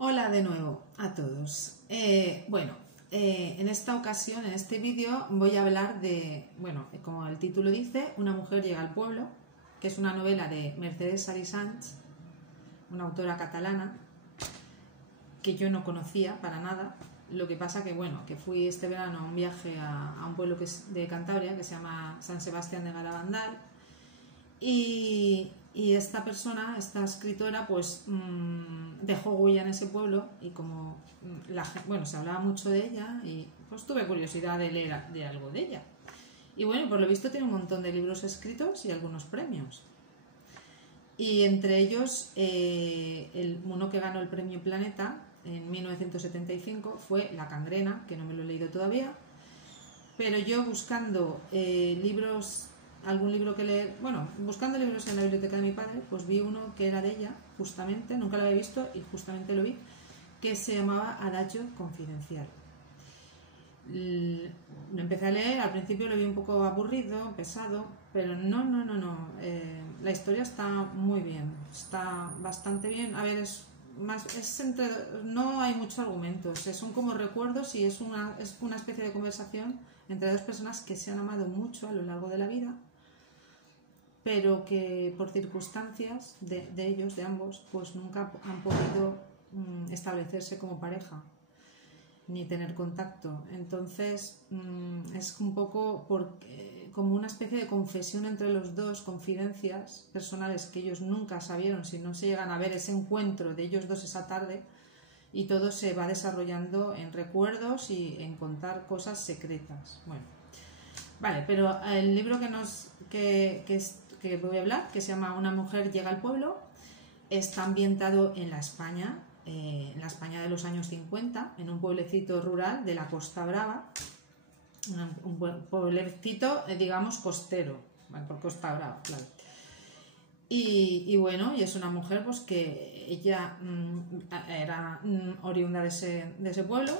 Hola de nuevo a todos. En esta ocasión, en este vídeo, voy a hablar de, como el título dice, Una mujer llega al pueblo, que es una novela de Mercedes Arisants, una autora catalana, que yo no conocía para nada. Lo que pasa que fui este verano a un viaje a un pueblo que es de Cantabria, que se llama San Sebastián de Galavandal, y esta persona, esta escritora, dejó huella en ese pueblo y como se hablaba mucho de ella y pues tuve curiosidad de leer de algo de ella. Y bueno, por lo visto tiene un montón de libros escritos y algunos premios. Y entre ellos, uno que ganó el premio Planeta en 1975 fue La Cangrena, que no me lo he leído todavía, pero yo buscando algún libro que leer, buscando libros en la biblioteca de mi padre, pues vi uno que era de ella, justamente, nunca lo había visto y justamente lo vi, que se llamaba Adagio Confidencial. Lo empecé a leer, al principio lo vi un poco aburrido, pesado, pero no, la historia está muy bien, está bastante bien. A ver, no hay muchos argumentos, son como recuerdos y es una especie de conversación entre dos personas que se han amado mucho a lo largo de la vida, pero que por circunstancias de ellos, de ambos, pues nunca han podido establecerse como pareja ni tener contacto. Entonces es un poco como una especie de confesión entre los dos, confidencias personales que ellos nunca sabieron si no se llegan a ver ese encuentro de ellos dos esa tarde, y todo se va desarrollando en recuerdos y en contar cosas secretas. Pero el libro que voy a hablar, que se llama Una mujer llega al pueblo, está ambientado en la España de los años 50, en un pueblecito rural de la Costa Brava, un pueblecito, digamos, costero, por Costa Brava, claro. Y es una mujer pues que ella era oriunda de ese pueblo,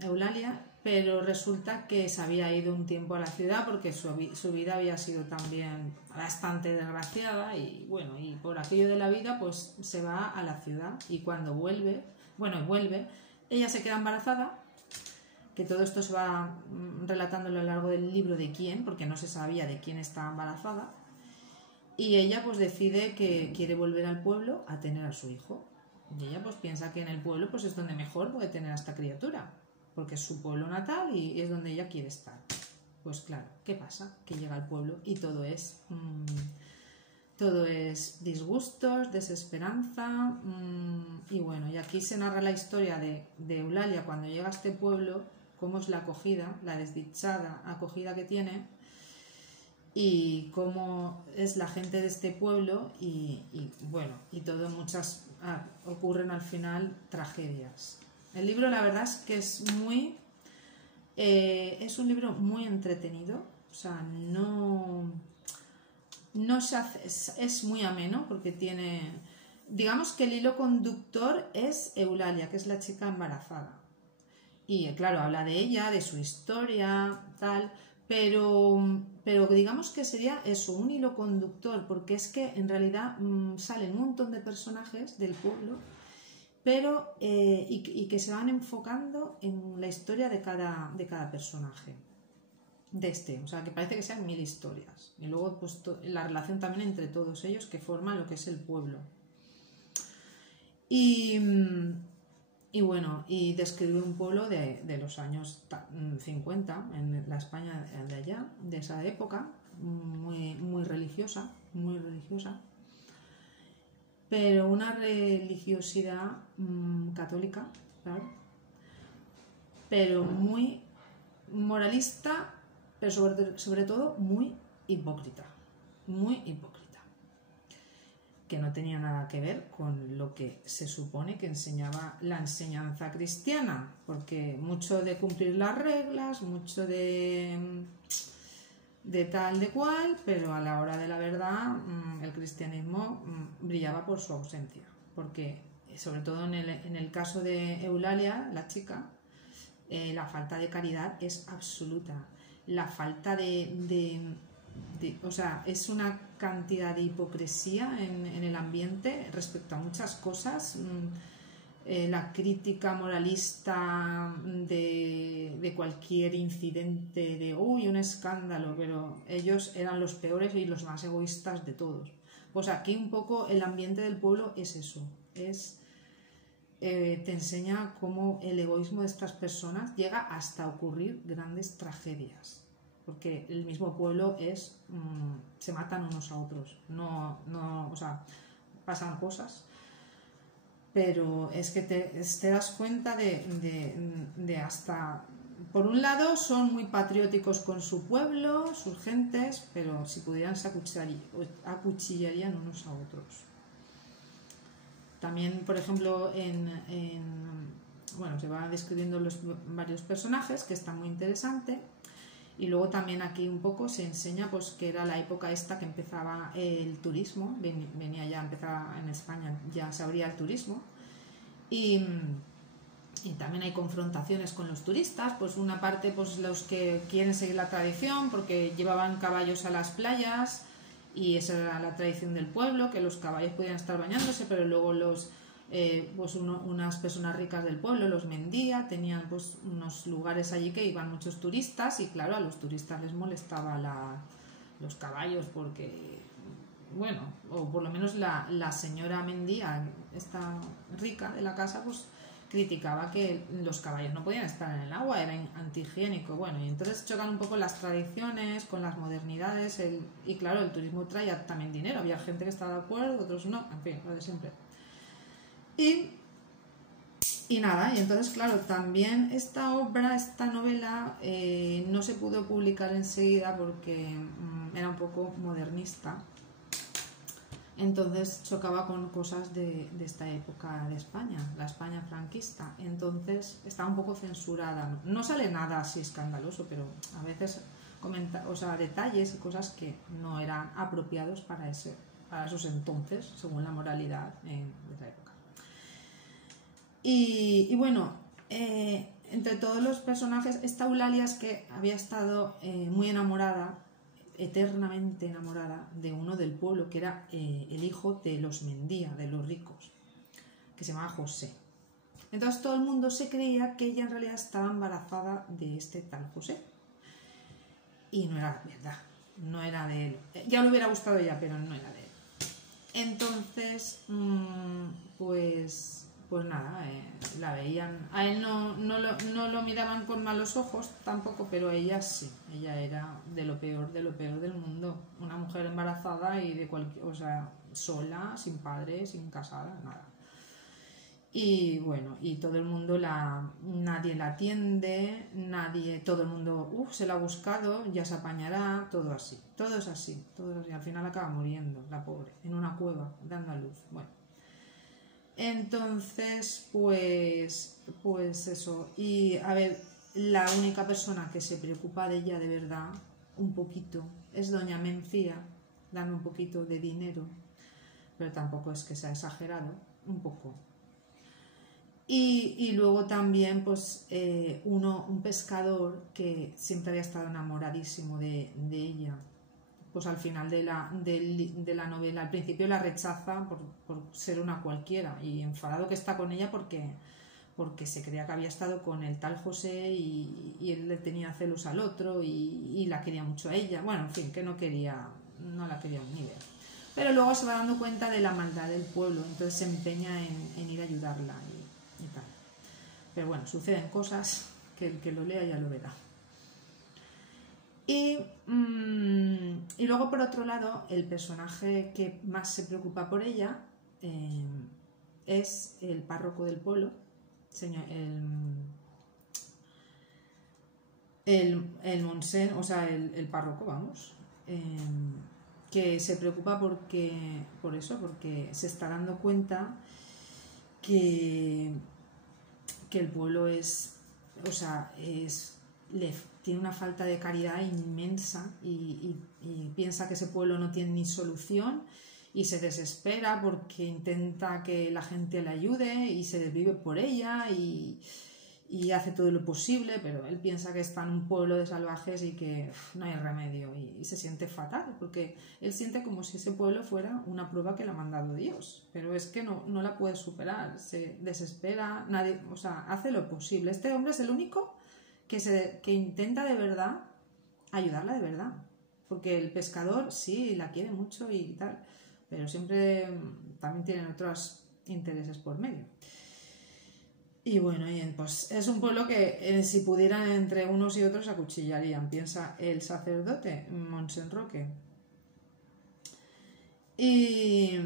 Eulalia, pero resulta que se había ido un tiempo a la ciudad porque su vida había sido también bastante desgraciada y por aquello de la vida pues se va a la ciudad, y cuando vuelve, ella se queda embarazada, que todo esto se va relatando a lo largo del libro de quién, porque no se sabía de quién estaba embarazada, y ella pues decide que quiere volver al pueblo a tener a su hijo. Y ella pues piensa que en el pueblo pues es donde mejor puede tener a esta criatura, porque es su pueblo natal y es donde ella quiere estar. Pues claro, ¿qué pasa? Que llega al pueblo y todo es disgustos, desesperanza, y aquí se narra la historia de Eulalia cuando llega a este pueblo, cómo es la acogida, la desdichada acogida que tiene, y cómo es la gente de este pueblo y ocurren al final tragedias. El libro, la verdad es que es un libro muy entretenido, o sea, no se hace, es muy ameno porque digamos que el hilo conductor es Eulalia, que es la chica embarazada, y claro, habla de ella, de su historia, tal, pero digamos que sería eso, un hilo conductor, porque es que en realidad salen un montón de personajes del pueblo, pero y que se van enfocando en la historia de cada personaje o sea, que parece que sean 1000 historias, y luego pues la relación también entre todos ellos que forman lo que es el pueblo. Y describe un pueblo de los años 50 en la España de allá, de esa época, muy religiosa, pero una religiosidad católica, claro, pero muy moralista, pero sobre todo muy hipócrita, que no tenía nada que ver con lo que se supone que enseñaba la enseñanza cristiana, porque mucho de cumplir las reglas, mucho de tal, de cual, pero a la hora de la verdad el cristianismo brillaba por su ausencia, porque sobre todo en el caso de Eulalia, la chica, la falta de caridad es absoluta, la falta de o sea, es una cantidad de hipocresía en el ambiente respecto a muchas cosas. La crítica moralista de cualquier incidente, de uy, un escándalo, pero ellos eran los peores y los más egoístas de todos. Pues aquí un poco el ambiente del pueblo es eso, te enseña cómo el egoísmo de estas personas llega hasta ocurrir grandes tragedias, porque el mismo pueblo se matan unos a otros, o sea, pasan cosas, pero es que te das cuenta de hasta, por un lado son muy patrióticos con su pueblo, sus gentes, pero si pudieran se acuchillarían unos a otros. También, por ejemplo, bueno, se van describiendo varios personajes, que está muy interesante. Y luego también aquí un poco se enseña pues que era la época esta que empezaba el turismo, empezaba en España, ya se abría el turismo. Y también hay confrontaciones con los turistas, pues una parte pues los que quieren seguir la tradición porque llevaban caballos a las playas, y esa era la tradición del pueblo, que los caballos podían estar bañándose, pero luego unas personas ricas del pueblo, los Mendía, tenían pues unos lugares allí que iban muchos turistas, y claro, a los turistas les molestaba los caballos porque, bueno, o por lo menos la señora Mendía, esta rica de la casa, pues criticaba que los caballos no podían estar en el agua, era antihigiénico. Bueno, y entonces chocan un poco las tradiciones con las modernidades, y claro, el turismo traía también dinero, había gente que estaba de acuerdo, otros no, en fin, lo de siempre. Y nada, y entonces claro, también esta novela no se pudo publicar enseguida porque era un poco modernista. Entonces chocaba con cosas de esta época de España, la España franquista. Entonces está un poco censurada. No sale nada así escandaloso, pero a veces detalles y cosas que no eran apropiados para esos entonces, según la moralidad de esa época. Y bueno, entre todos los personajes, esta Eulalia es que había estado muy enamorada, eternamente enamorada de uno del pueblo, que era el hijo de los Mendía, de los ricos, que se llamaba José. Entonces todo el mundo se creía que ella en realidad estaba embarazada de este tal José, y no era verdad, no era de él. Ya le hubiera gustado ella, pero no era de él. Entonces pues nada, la veían, a él no lo miraban con malos ojos tampoco, pero ella sí, ella era de lo peor del mundo, una mujer embarazada y sola, sin padre, sin casada, nada. Y bueno, y todo el mundo nadie la atiende, todo el mundo se la ha buscado, ya se apañará, todo así, todo es así, al final acaba muriendo la pobre, en una cueva, dando a luz. Bueno, entonces pues eso. Y a ver, la única persona que se preocupa de ella de verdad un poquito es doña Mencía, dando un poquito de dinero, pero tampoco es que sea exagerado, un poco. Y luego también pues un pescador que siempre había estado enamoradísimo de ella, pues al final de la novela, al principio la rechaza por ser una cualquiera, y enfadado que está con ella porque se creía que había estado con el tal José y él le tenía celos al otro y la quería mucho a ella. Bueno, en fin, que no la quería ni ver. Pero luego se va dando cuenta de la maldad del pueblo, entonces se empeña en ir a ayudarla y tal. Pero bueno, suceden cosas que el que lo lea ya lo verá. Y luego, por otro lado, el personaje que más se preocupa por ella es el párroco del pueblo, el Monsen, o sea, el párroco, vamos, que se preocupa por eso, porque se está dando cuenta que el pueblo tiene una falta de caridad inmensa, y piensa que ese pueblo no tiene ni solución, y se desespera porque intenta que la gente le ayude y se desvive por ella, y y hace todo lo posible, pero él piensa que está en un pueblo de salvajes y que no hay remedio y se siente fatal, porque él siente como si ese pueblo fuera una prueba que le ha mandado Dios, pero es que no la puede superar, se desespera, nadie, o sea, hace lo posible. Este hombre es el único que intenta de verdad ayudarla de verdad, porque el pescador sí la quiere mucho y tal, pero siempre también tienen otros intereses por medio. Y bueno, pues es un pueblo que si pudieran entre unos y otros acuchillarían, piensa el sacerdote Monsenroque. Y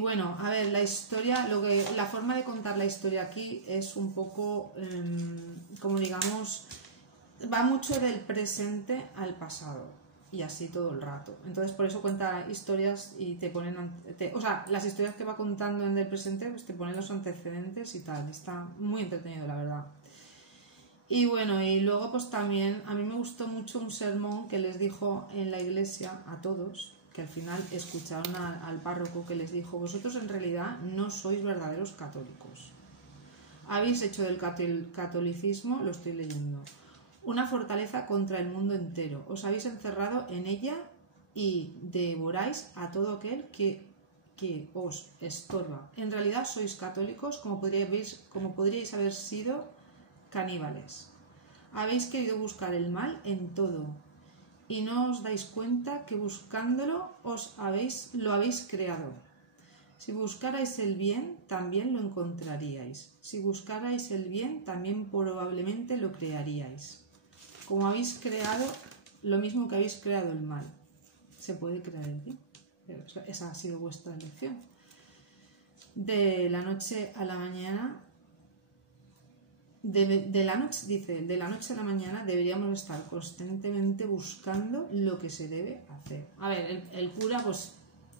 bueno, a ver, la historia, la forma de contar la historia aquí es un poco, como digamos, va mucho del presente al pasado. Y así todo el rato. Entonces por eso cuenta historias y te ponen... o sea, las historias que va contando en el presente pues te ponen los antecedentes y tal. Está muy entretenido, la verdad. Y bueno, y luego pues también a mí me gustó mucho un sermón que les dijo en la iglesia a todos, que al final escucharon al párroco que les dijo: vosotros en realidad no sois verdaderos católicos. Habéis hecho del catolicismo, lo estoy leyendo, una fortaleza contra el mundo entero. Os habéis encerrado en ella y devoráis a todo aquel que os estorba. En realidad sois católicos como podríais haber sido caníbales. Habéis querido buscar el mal en todo y no os dais cuenta que buscándolo lo habéis creado. Si buscarais el bien, también lo encontraríais. Si buscarais el bien, también probablemente lo crearíais. Como habéis creado lo mismo que habéis creado el mal, se puede crear el bien. Esa ha sido vuestra elección. De la noche a la mañana, de la noche a la mañana deberíamos estar constantemente buscando lo que se debe hacer. A ver, el cura pues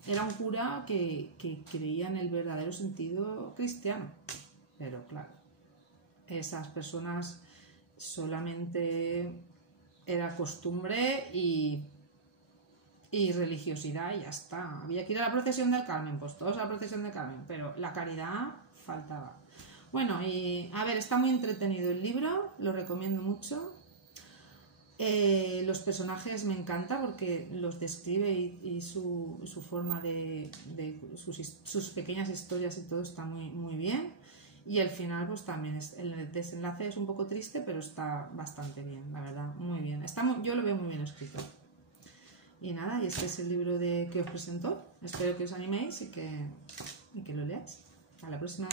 era un cura que creía en el verdadero sentido cristiano, pero claro, esas personas solamente era costumbre y religiosidad y ya está. Había que ir a la procesión del Carmen, pues todos a la procesión del Carmen, pero la caridad faltaba. Bueno, y a ver, está muy entretenido el libro, lo recomiendo mucho. Los personajes me encanta porque los describe y su forma de sus pequeñas historias y todo está muy, muy bien. Y el final pues también el desenlace es un poco triste, pero está bastante bien, la verdad, muy bien. Yo lo veo muy bien escrito. Y nada, y este es el libro que os presento. Espero que os animéis y que lo leáis. Hasta la próxima.